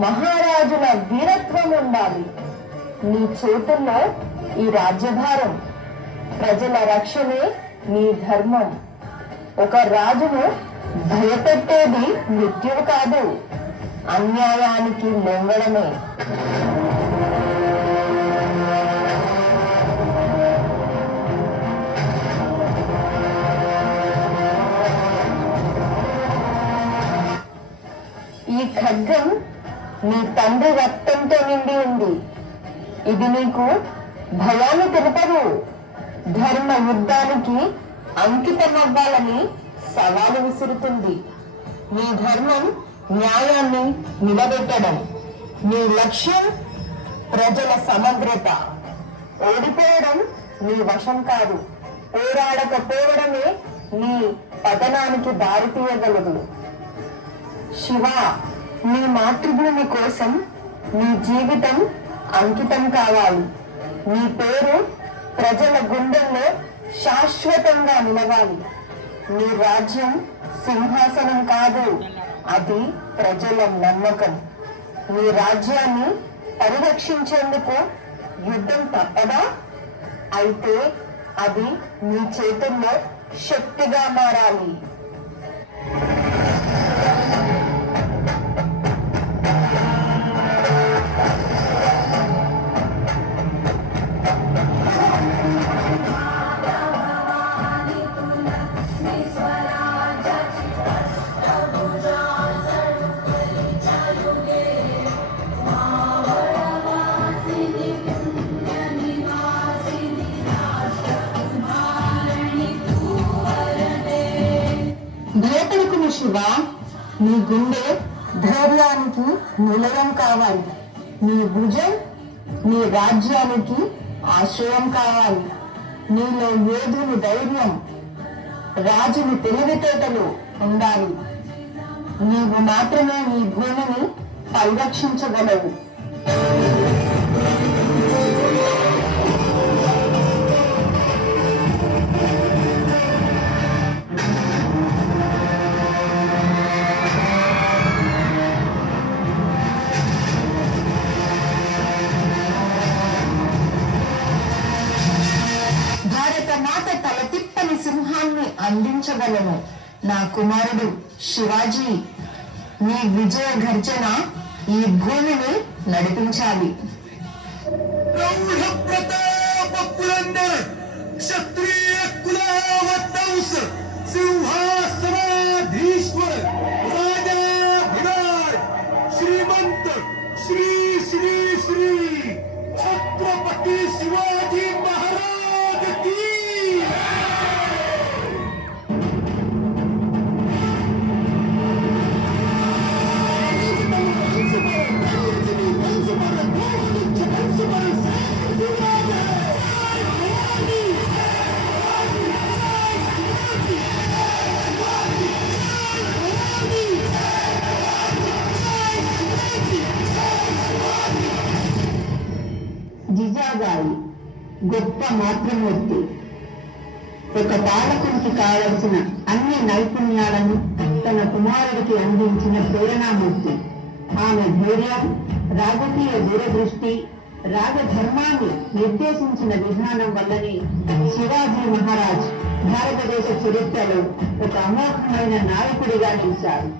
మహారాజుల వీరత్వం ఉండాలి. నీ చేతుల్లో ఈ రాజ్యభారం, ప్రజల రక్షణే నీ ధర్మం. ఒక రాజును భయపెట్టేది మృత్యువు కాదు, అన్యాయానికి లొంగడమే. ఈ ఖడ్గం నీ తండ్రి రక్తంతో నిండి ఉంది. ఇది నీకు భయాన్ని తెలుపదు, ధర్మ యుద్ధానికి అంకితమవ్వాలని సవాలు విసురుతుంది. నీ ధర్మం న్యాయాన్ని నిలబెట్టడం, నీ లక్ష్యం ప్రజల సమగ్రత. ఓడిపోవడం నీ వశం కాదు, పోరాడకపోవడమే నీ పతనానికి దారి తీయగలదు. శివ, నీ మాతృభూమి కోసం నీ జీవితం అంకితం కావాలి. నీ పేరు ప్రజల గుండెల్లో శాశ్వతంగా నిలవాలి. నీ రాజ్యం సింహాసనం కాదు, అది ప్రజల నమ్మకం. నీ రాజ్యాన్ని పరిరక్షించేందుకు యుద్ధం తప్పదా? అయితే అది నీ చేతుల్లో శక్తిగా మారాలి. భయపడుకున్న శివ, నీ గుండె ధైర్యానికి నిలయం కావాలి. నీ భుజం నీ రాజ్యానికి ఆశ్రయం కావాలి. నీలో యోధుని ధైర్యం, రాజుని తెలివితేటలు ఉండాలి. నీవు మాత్రమే నీ భూమిని పరిరక్షించగలవు. మాత తల తిప్పని సింహాన్ని అందించగలను నా కుమారుడు శివాజీ. నీ విజయ గర్జన ఈ భూమిని నడిపించాలి. క్షత్రియ కులవతంస సింహాసనాధీశ్వర రాజాభిరాజ్ శ్రీమంత శ్రీ శ్రీ శ్రీ ఛత్రపతి శివాజీ మహారాజ్ की జిజాబాయి గొప్ప మాతృమూర్తి. ఒక పాలకునికి కావలసిన అన్ని నైపుణ్యాలను తన కుమారుడికి అందించిన ప్రేరణామూర్తి. ఆమె ధైర్యం, రాజకీయ దూరదృష్టి, రాజధర్మాన్ని నిర్దేశించిన విధానం వల్లనే శివాజీ మహారాజ్ భారతదేశ చరిత్రలో ఒక అమోఘమైన నాయకుడిగా నిలిచారు.